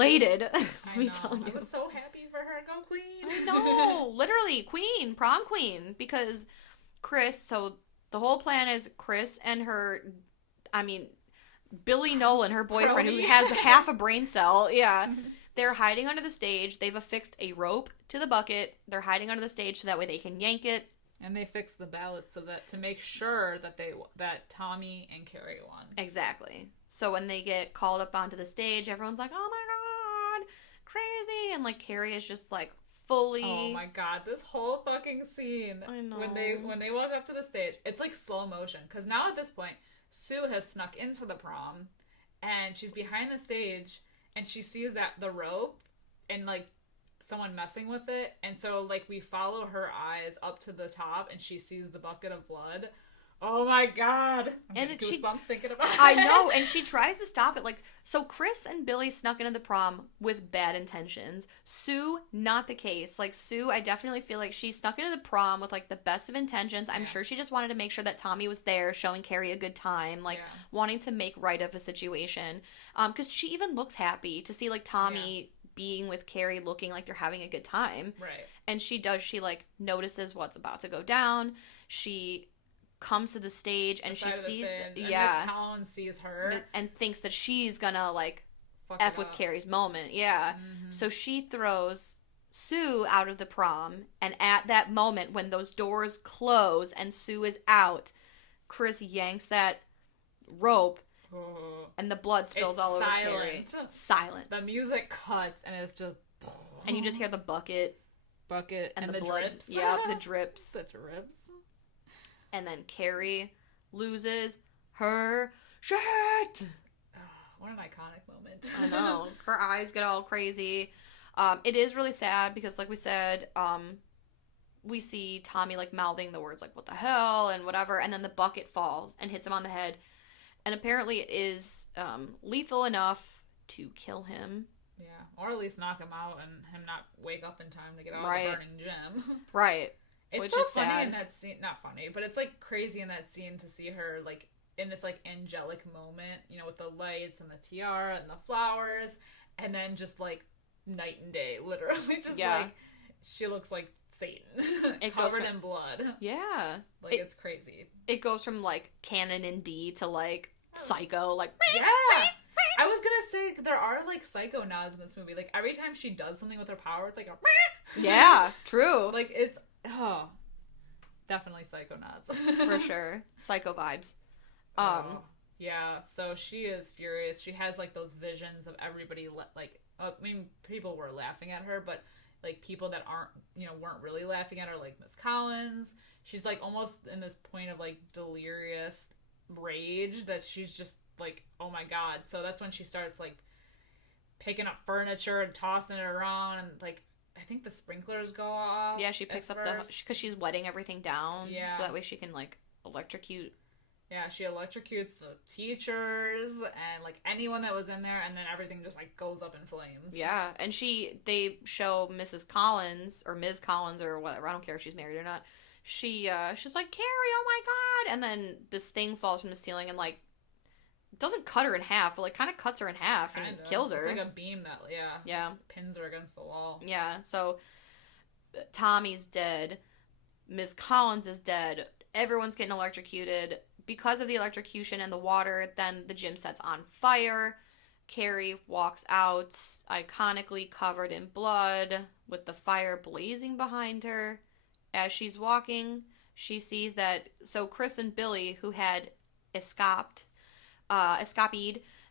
happy for her. Go queen. I know. Literally, queen. Prom queen. Because Chris, so the whole plan is Chris and her, Billy Nolan, her boyfriend, who has half a brain cell. Yeah. They're hiding under the stage. They've affixed a rope to the bucket. They're hiding under the stage so that way they can yank it. And they fix the ballots so that to make sure that Tommy and Carrie won. Exactly. So when they get called up onto the stage, everyone's like, "Oh my god, crazy!" And like Carrie is just like fully. Oh my god, this whole fucking scene. I know. When they walk up to the stage, it's like slow motion because now at this point, Sue has snuck into the prom, and she's behind the stage, and she sees that the rope and like someone messing with it, and so like we follow her eyes up to the top and she sees the bucket of blood. Oh my god. And goosebumps thinking about it. I know, and she tries to stop it. Like, so Chris and Billy snuck into the prom with bad intentions. Sue, not the case. Like, Sue, I definitely feel like she snuck into the prom with, like, the best of intentions. I'm sure she just wanted to make sure that Tommy was there, showing Carrie a good time, like, wanting to make right of a situation. Because she even looks happy to see, like, Tommy being with Carrie, looking like they're having a good time. Right. And she, like, notices what's about to go down. She comes to the stage and she sees Miss Collins sees her and thinks that she's gonna like F with Carrie's moment. So she throws Sue out of the prom, and at that moment when those doors close and Sue is out, Chris yanks that rope and the blood spills all over Carrie. Silent. The music cuts and it's just and you just hear the bucket and the blood drips. the drips. The drips. And then Carrie loses her shit. What an iconic moment. I know. Her eyes get all crazy. It is really sad because, like we said, we see Tommy, like, mouthing the words, like, what the hell, and whatever, and then the bucket falls and hits him on the head. And apparently it is lethal enough to kill him. Yeah, or at least knock him out and him not wake up in time to get out of the burning gym. Right. It's which so is funny sad. in that scene. Not funny, but it's, like, crazy in that scene to see her, like, in this, like, angelic moment, you know, with the lights and the tiara and the flowers, and then just, like, night and day, literally. Just, like, she looks like Satan. Covered in blood. Yeah. Like, it's crazy. It goes from, like, Canon and D to, like, Psycho, like... Yeah! I was gonna say, there are, like, Psycho nods in this movie. Like, every time she does something with her power, it's like a... Yeah, true. Like, it's... Oh, definitely Psychonauts. For sure. Psycho vibes. Yeah, so she is furious. She has, like, those visions of everybody, like, I mean, people were laughing at her, but, like, people that aren't, you know, weren't really laughing at her, like Miss Collins. She's, like, almost in this point of, like, delirious rage that she's just, like, oh my god. So that's when she starts, like, picking up furniture and tossing it around, and, like, I think the sprinklers go off. Yeah, she picks up because she's wetting everything down. Yeah. So that way she can, like, electrocute. Yeah, she electrocutes the teachers and, like, anyone that was in there, and then everything just, like, goes up in flames. Yeah, and they show Mrs. Collins, or Ms. Collins, or whatever, I don't care if she's married or not. She's like, Carrie, oh my god! And then this thing falls from the ceiling and, like, doesn't cut her in half, but, like, kind of cuts her in half and kills her. It's like a beam that, pins her against the wall. Yeah, so Tommy's dead. Ms. Collins is dead. Everyone's getting electrocuted. Because of the electrocution and the water, then the gym sets on fire. Carrie walks out, iconically covered in blood, with the fire blazing behind her. As she's walking, she sees that... So Chris and Billy, who had escaped,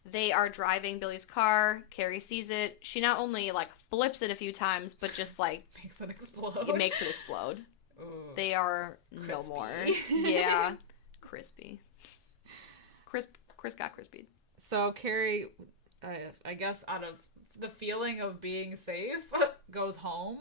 they are driving Billy's car. Carrie sees it. She not only, like, flips it a few times, but just, like... makes it explode. It makes it explode. Ooh, they are crispy. No more. Yeah. Crispy. Chris got crispy. So Carrie, I guess out of the feeling of being safe, goes home.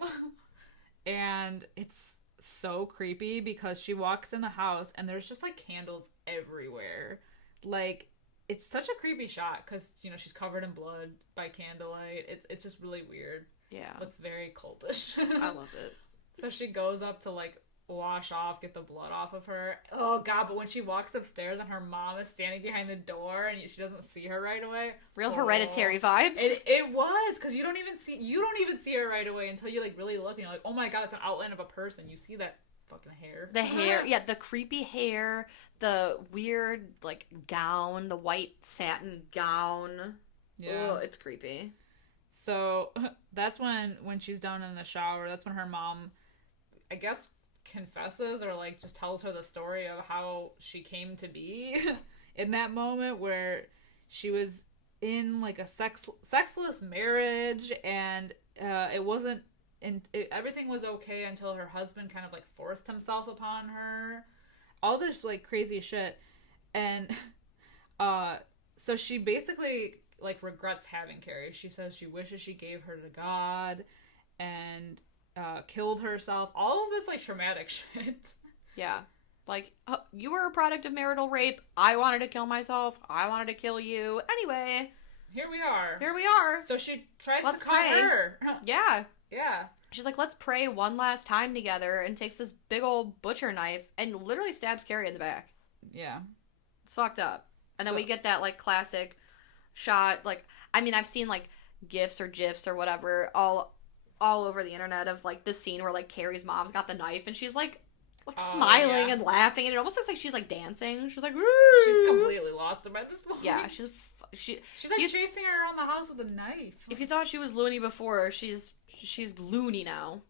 And it's so creepy because she walks in the house and there's just, like, candles everywhere. Like, it's such a creepy shot because, you know, she's covered in blood by candlelight. It's just really weird. Yeah. It's very cultish. I love it. So she goes up to, like, wash off, get the blood off of her. Oh god, but when she walks upstairs and her mom is standing behind the door and she doesn't see her right away. Real Hereditary vibes. It was, because you don't even see her right away until you, like, really look and you're like, oh my god, it's an outline of a person. You see that fucking hair. The hair, yeah, the creepy hair, the weird, like, gown, the white satin gown. Yeah. Ugh, it's creepy. So that's when she's down in the shower, that's when her mom, I guess, confesses or, like, just tells her the story of how she came to be in that moment where she was in, like, a sexless marriage, and it wasn't, and everything was okay until her husband kind of, like, forced himself upon her. All this, like, crazy shit. And so she basically, like, regrets having Carrie. She says she wishes she gave her to God and killed herself. All of this, like, traumatic shit. Yeah. Like, you were a product of marital rape. I wanted to kill myself. I wanted to kill you. Anyway. Here we are. Here we are. So she tries Let's to cut pray. her. Yeah. Yeah. She's like, let's pray one last time together, and takes this big old butcher knife and literally stabs Carrie in the back. Yeah. It's fucked up. And then we get that, like, classic shot. Like, I mean, I've seen, like, GIFs or GIFs or whatever all over the internet of, like, this scene where, like, Carrie's mom's got the knife, and she's, like smiling and laughing, and it almost looks like she's, like, dancing. She's like, woo! She's completely lost him at this point. Yeah, she's like chasing her around the house with a knife. If you thought she was loony before, she's loony now.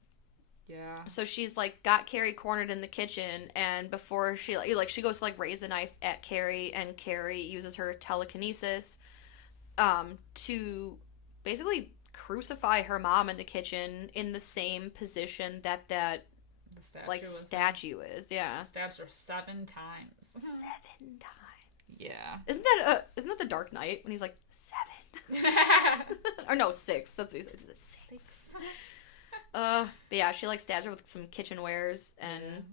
Yeah. So she's, like, got Carrie cornered in the kitchen, and before she goes to, like, raise the knife at Carrie, and Carrie uses her telekinesis to basically crucify her mom in the kitchen in the same position that statue is. Yeah. Stabs her 7 times. 7 times. Yeah. Isn't that the Dark Knight when he's like 7? Or no, 6. That's the 6. But yeah, she, like, stabs her with some kitchenwares, and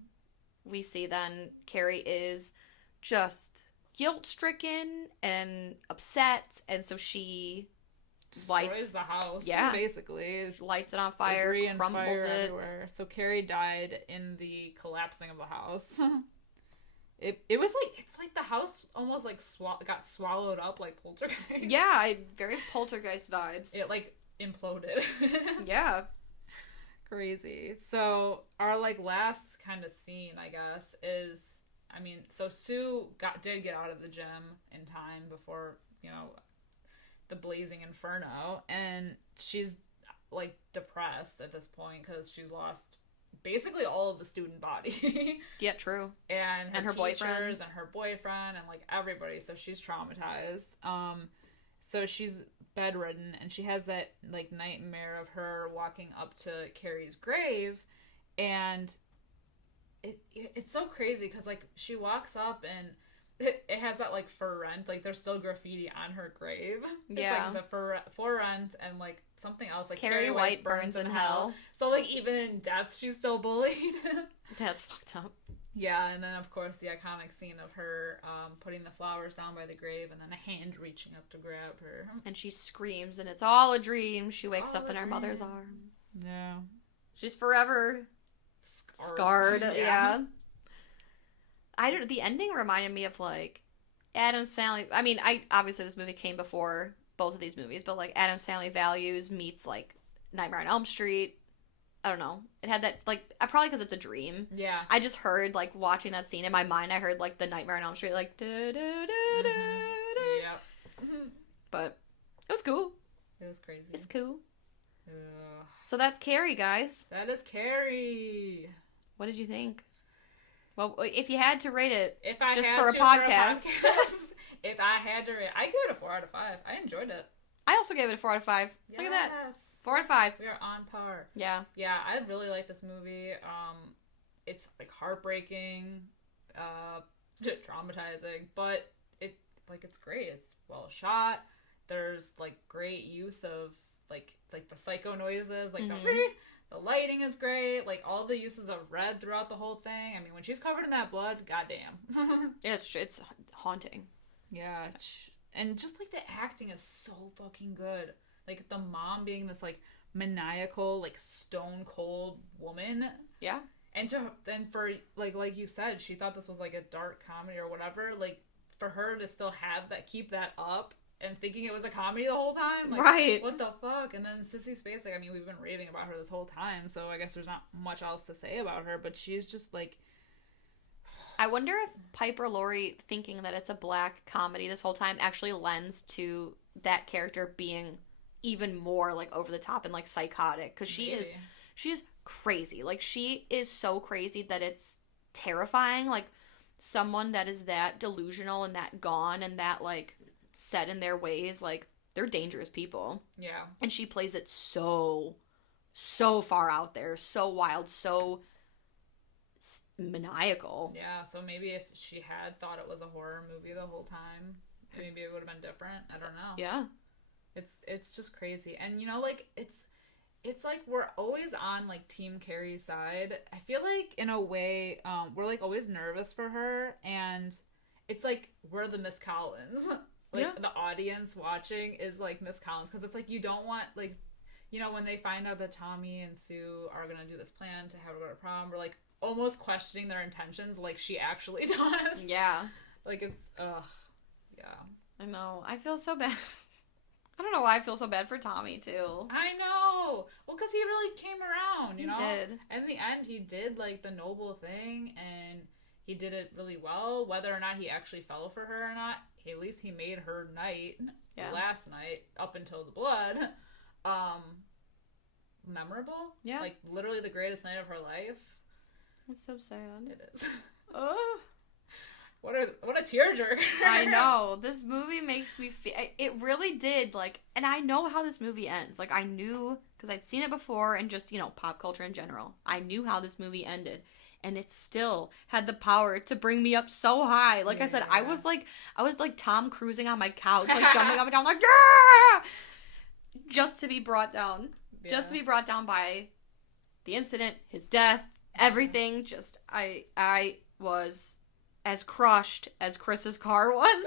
we see then Carrie is just guilt-stricken and upset, and so she destroys the house. Yeah, basically lights it on fire, crumbles it everywhere. So Carrie died in the collapsing of the house. It was like, it's like the house almost like got swallowed up like Poltergeist. Yeah, very Poltergeist vibes. It like imploded. Yeah. Crazy. So our like last kind of scene, I guess, is, I mean, so Sue did get out of the gym in time before, you know, the blazing inferno, and she's like depressed at this point because she's lost basically all of the student body. Yeah, true. And her boyfriend and her boyfriend and like everybody, so she's traumatized. So she's bedridden, and she has that like nightmare of her walking up to Carrie's grave, and it's so crazy because like she walks up and it has that like for rent, like there's still graffiti on her grave. Yeah. It's like the for rent and like something else like Carrie White burns in hell. So like even in death she's still bullied. That's fucked up. Yeah, and then of course the iconic scene of her putting the flowers down by the grave and then a hand reaching up to grab her. And she screams, and it's all a dream. She wakes up in her mother's arms. Yeah. She's forever scarred. Yeah. The ending reminded me of, like, Addams Family. I mean, obviously this movie came before both of these movies, but, like, Addams Family Values meets, like, Nightmare on Elm Street. I don't know. It had that, like, probably because it's a dream. Yeah. I just heard, like, watching that scene in my mind, I heard, like, the Nightmare on Elm Street, like, da-da-da-da-da. Yep. But it was cool. It was crazy. It's cool. Ugh. So that's Carrie, guys. That is Carrie. What did you think? Well, if you had to rate it, if I just had for a podcast. If I had to rate, I give it a 4 out of 5. I enjoyed it. I also gave it a 4 out of 5. Yes. Look at that. 4 out of 5. We are on par. Yeah. Yeah, I really like this movie. It's like heartbreaking, traumatizing, but it's great. It's well shot. There's like great use of like the psycho noises, like the lighting is great. Like all the uses of red throughout the whole thing. I mean, when she's covered in that blood, goddamn. Yeah, it's haunting. Yeah, and just like the acting is so fucking good. Like the mom being this like maniacal, like stone cold woman. Yeah. And for like you said, she thought this was like a dark comedy or whatever. Like for her to still keep that up and thinking it was a comedy the whole time, like, right? What the fuck? And then Sissy Spacek, I mean, we've been raving about her this whole time, so I guess there's not much else to say about her. But she's just like, I wonder if Piper Laurie thinking that it's a black comedy this whole time actually lends to that character being even more like over the top and like psychotic, because she's crazy. Like she is so crazy that it's terrifying. Like someone that is that delusional and that gone and that like set in their ways, like they're dangerous people. Yeah. And she plays it so far out there, so wild, so maniacal. Yeah, so maybe if she had thought it was a horror movie the whole time, maybe it would have been different. I don't know. Yeah. It's just crazy. And you know, like it it's like we're always on like Team Carrie's side. I feel like in a way, we're like always nervous for her, and it's like we're the Miss Collins. Like the audience watching is like Miss Collins, because it's like you don't want like, you know, when they find out that Tommy and Sue are gonna do this plan to have her go to prom, we're like almost questioning their intentions, like she actually does. Yeah. Like it's yeah. I know. I feel so bad. I don't know why I feel so bad for Tommy, too. I know. Well, because he really came around, you know? He did. And in the end, he did, like, the noble thing, and he did it really well. Whether or not he actually fell for her or not, at least he made her night, last night, up until the blood, memorable. Yeah. Like, literally the greatest night of her life. It's so sad. It is. Oh. What a tearjerker. I know. This movie makes me feel... It really did, like... And I know how this movie ends. Like, I knew... Because I'd seen it before and just, you know, pop culture in general. I knew how this movie ended. And it still had the power to bring me up so high. Like I said, I was like Tom cruising on my couch. Like, jumping up and down, like, yeah! Just to be brought down. Yeah. Just to be brought down by the incident, his death, everything. Just, I was... as crushed as Chris's car was.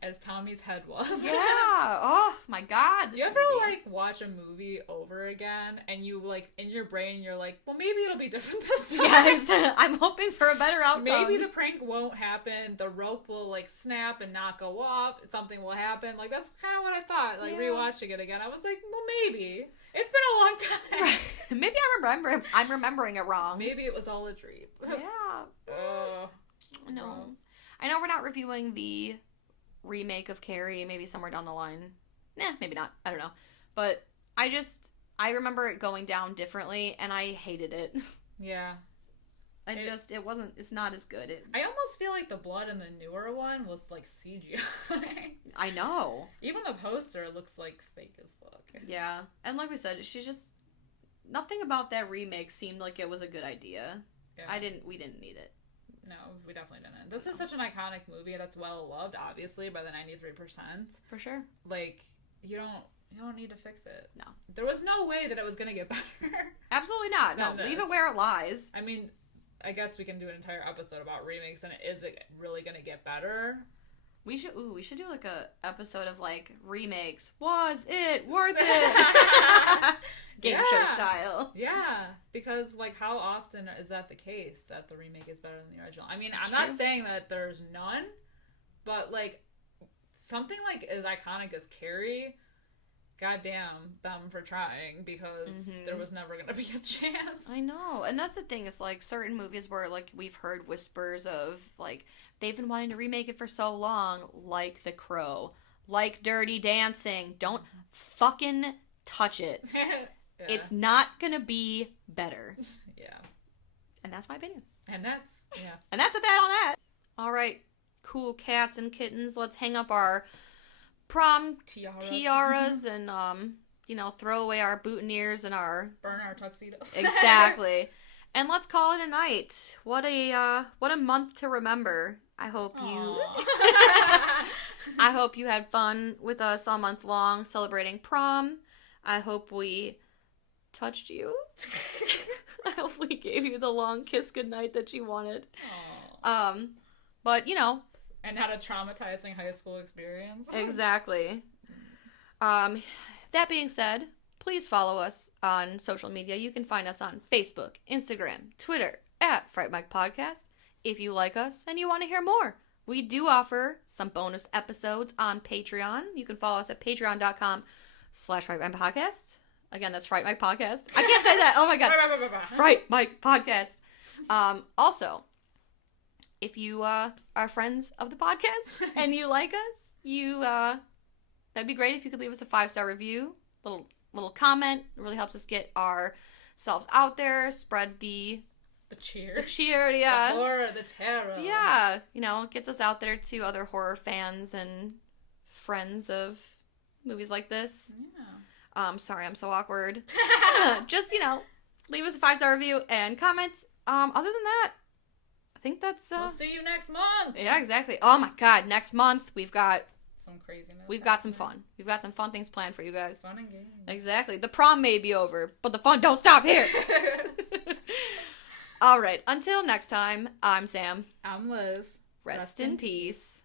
As Tommy's head was. Yeah. Oh, my God. Do you ever, like, watch a movie over again, and you, like, in your brain, you're like, well, maybe it'll be different this time. Yes. I'm hoping for a better outcome. Maybe the prank won't happen. The rope will, like, snap and not go off. Something will happen. Like, that's kind of what I thought. Like, rewatching it again, I was like, well, maybe. It's been a long time. Right. Maybe I'm remembering it wrong. Maybe it was all a dream. Yeah. No. I know we're not reviewing the remake of Carrie, maybe somewhere down the line. Maybe not. I don't know. But I remember it going down differently, and I hated it. Yeah. It's not as good. I almost feel like the blood in the newer one was like CGI. I know. Even the poster looks like fake as fuck. Yeah. And like we said, nothing about that remake seemed like it was a good idea. Yeah. We didn't need it. No, we definitely didn't. This is such an iconic movie that's well loved, obviously, by the 93%. For sure. Like, you don't need to fix it. No. There was no way that it was going to get better. Absolutely not. No, leave it where it lies. I mean, I guess we can do an entire episode about remakes, and is it really going to get better? We should do like a episode of like remakes. Was it worth it? Game show style. Yeah, because like how often is that the case that the remake is better than the original? I mean, I'm not saying that there's none, but like something like as iconic as Carrie, goddamn them for trying, because there was never gonna be a chance. I know, and that's the thing. Is like certain movies where like we've heard whispers of like they've been wanting to remake it for so long, like The Crow, like Dirty Dancing. Don't fucking touch it. Yeah. It's not gonna be better. Yeah. And that's my opinion. And that's that on that. All right, cool cats and kittens. Let's hang up our prom tiaras and throw away our boutonnieres and burn our tuxedos. Exactly. And let's call it a night. What a month to remember. I hope you had fun with us all month long celebrating prom. I hope we touched you. I hope we gave you the long kiss goodnight that you wanted. Aww. But and had a traumatizing high school experience. Exactly. That being said, please follow us on social media. You can find us on Facebook, Instagram, Twitter, at Fright Mic Podcast. If you like us and you want to hear more, we do offer some bonus episodes on Patreon. You can follow us at patreon.com/Fright Mic Podcast. Again, that's Fright Mic Podcast. I can't say that. Oh my god. Fright Mic Podcast. Also, if you are friends of the podcast and you like us, that'd be great if you could leave us a 5-star review. Little comment. It really helps us get ourselves out there, spread the cheer, yeah. The horror, the terror. Yeah, it gets us out there to other horror fans and friends of movies like this. Yeah. Sorry, I'm so awkward. Just, leave us a 5-star review and comment. Other than that, I think that's... We'll see you next month. Yeah, exactly. Oh my god, next month we've got some craziness. We've got some fun. We've got some fun things planned for you guys. Fun and games. Exactly. The prom may be over, but the fun don't stop here. All right. Until next time, I'm Sam. I'm Liz. Rest in peace.